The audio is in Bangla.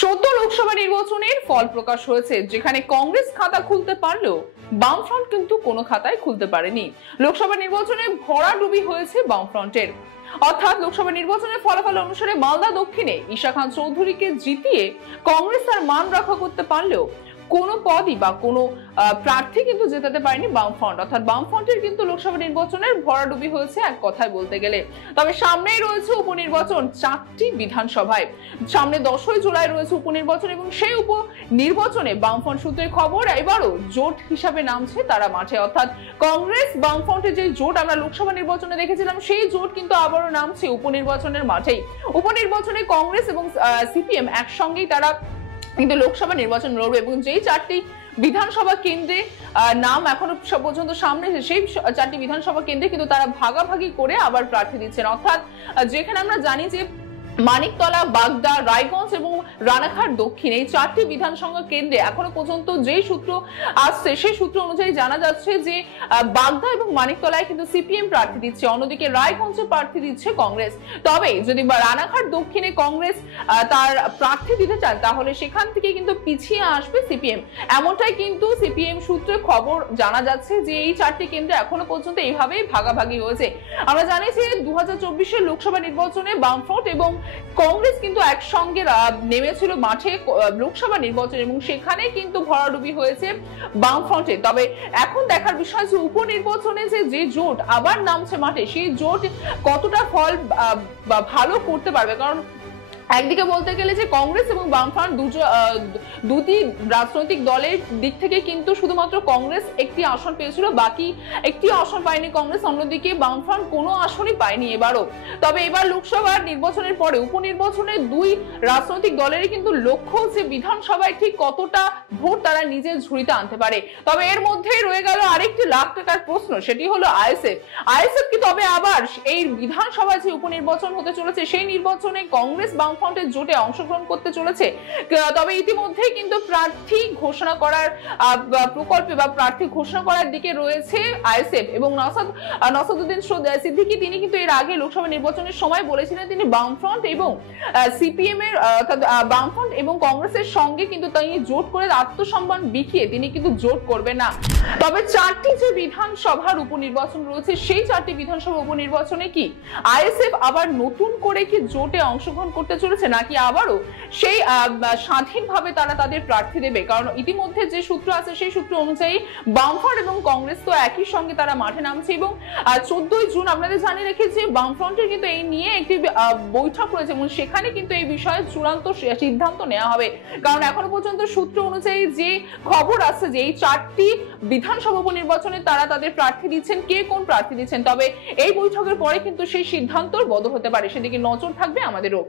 সদ্য লোকসভা নির্বাচনের ফল প্রকাশ হয়েছে, যেখানে কংগ্রেস খাতা খুলতে পারলেও বামফ্রন্ট কিন্তু কোনো খাতায় খুলতে পারেনি। লোকসভা নির্বাচনে ভরাডুবি হয়েছে বামফ্রন্টের। অর্থাৎ লোকসভা নির্বাচনের ফলাফল অনুসারে মালদা দক্ষিণে ঈশা খান চৌধুরীকে জিতিয়ে কংগ্রেস তার মান রক্ষা করতে পারলেও কোনো পদই বা কোনো প্রার্থী কিন্তু জেতাতে পারেনি বামফ্রন্ট। অর্থাৎ বামফ্রন্টের কিন্তু লোকসভা নির্বাচনের ভরাডুবি হয়েছে এক কথায় বলতে গেলে। তবে সামনেই রয়েছে উপনির্বাচন 4টি বিধানসভায়। সামনে 10ই জুলাই রয়েছে উপনির্বাচন এবং সেই উপনির্বাচনে বামফ্রন্ট সূত্রের খবর এবারও জোট হিসাবে নামছে তারা মাঠে। অর্থাৎ কংগ্রেস বামফ্রন্টের যে জোট আমরা লোকসভা নির্বাচনে দেখেছিলাম, সেই জোট কিন্তু আবারও নামছে উপনির্বাচনের মাঠেই। উপনির্বাচনে কংগ্রেস এবং সিপিএম একসঙ্গেই তারা কিন্তু লোকসভা নির্বাচন লড়বে এবং যেই 4টি বিধানসভা কেন্দ্রে নাম এখনো পর্যন্ত সামনে, সেই 4টি বিধানসভা কেন্দ্রে কিন্তু তারা ভাগাভাগি করে আবার প্রার্থী দিচ্ছেন। অর্থাৎ যেখানে আমরা জানি যে মানিকতলা, বাগদা, রায়গঞ্জ এবং রানাঘাট দক্ষিণ এই 4টি বিধানসভা কেন্দ্রে এখনো পর্যন্ত যেই সূত্র আসছে, সেই সূত্র অনুযায়ী জানা যাচ্ছে যে বাগদা এবং মানিকতলায় কিন্তু সিপিএম প্রার্থী দিচ্ছে, অন্যদিকে রায়গঞ্জে প্রার্থী দিচ্ছে কংগ্রেস। তবে যদি রানাঘাট দক্ষিণে কংগ্রেস তার প্রার্থী দিতে চান, তাহলে সেখান থেকে কিন্তু পিছিয়ে আসবে সিপিএম। এমনটাই কিন্তু সিপিএম সূত্রে খবর জানা যাচ্ছে যে এই 4টি কেন্দ্রে এখনো পর্যন্ত এইভাবেই ভাগাভাগি হয়েছে। আমরা জানি যে 2024-এর লোকসভা নির্বাচনে বামফ্রন্ট এবং কংগ্রেস কিন্তু একসঙ্গে নেমেছিল মাঠে লোকসভা নির্বাচন এবং সেখানে কিন্তু ভরাডুবি হয়েছে বামফ্রন্টে। তবে এখন দেখার বিষয় যে উপনির্বাচনে যে জোট আবার নামছে মাঠে, সেই জোট কতটা ফল ভালো করতে পারবে। কারণ একদিকে বলতে গেলে যে কংগ্রেস এবং বামফ্রন্ট দুটি রাজনৈতিক দলের দিক থেকে কিন্তু শুধুমাত্র কংগ্রেস একটি আসন পেয়েছিল, বাকি একটি আসন পায়নি কংগ্রেস। অন্যদিকে বামফ্রন্ট কোনো আসনই পায়নি এবারও। তবে এবার লোকসভা নির্বাচনের পরে উপনির্বাচনে দুই রাজনৈতিক দলেরই কিন্তু লক্ষ্য যে বিধানসভায় ঠিক কতটা ভোট তারা নিজের ঝুড়িতে আনতে পারে। তবে এর মধ্যেই রয়ে গেল আরেকটি লাখ টাকার প্রশ্ন, সেটি হলো আইএসএফ কি তবে আবার এই বিধানসভায় যে উপনির্বাচন হতে চলেছে, সেই নির্বাচনে কংগ্রেস বামফ্রন্টের জোটে অংশগ্রহণ করতে চলেছে। তবে ইতিমধ্যেই কিন্তু প্রার্থী ঘোষণা করার প্রকল্পে বা প্রার্থী ঘোষণা করার দিকে রয়েছে আইএসএফ এবং নওশাদউদ্দিন সিদ্দিকী। তিনি কিন্তু এর আগে লোকসভা নির্বাচনের সময় বলেছিলেন তিনি বামফ্রন্ট এবং সিপিএম এর বামফ্রন্ট এবং কংগ্রেসের সঙ্গে কিন্তু তিনি জোট করে আত্মসম্মান বিকিয়ে তিনি কিন্তু জোট করবেন না। তবে 4টি যে বিধানসভার উপনির্বাচন রয়েছে, সেই 4টি বিধানসভা উপনির্বাচনে কি আইএসএফ আবার নতুন করে কি জোটে অংশগ্রহণ করতে চলেছে, নাকি আবারও সেই স্বাধীনভাবে তারা তাদের প্রার্থী দেবে? কারণ ইতিমধ্যে যে সূত্র আছে, সেই সূত্র অনুযায়ী বামফ্রন্ট এবং কংগ্রেস তো একই সঙ্গে তারা মাঠে নামছে এবং 14ই জুন আপনাদের জানিয়ে রেখেছি বামফ্রন্টের কিন্তু এই নিয়ে একটি বৈঠক রয়েছে এবং সেখানে কিন্তু এই বিষয়ে চূড়ান্ত সিদ্ধান্ত নেওয়া হবে। কারণ এখনো পর্যন্ত সূত্র অনুযায়ী যে খবর আসছে যে এই 4টি বিধানসভা উপনির্বাচনে তারা তাদের প্রার্থী দিচ্ছেন, কে কোন প্রার্থী দিচ্ছেন। তবে এই বৈঠকের পরে কিন্তু সেই সিদ্ধান্তর বদল হতে পারে, সেদিকে নজর থাকবে আমাদেরও।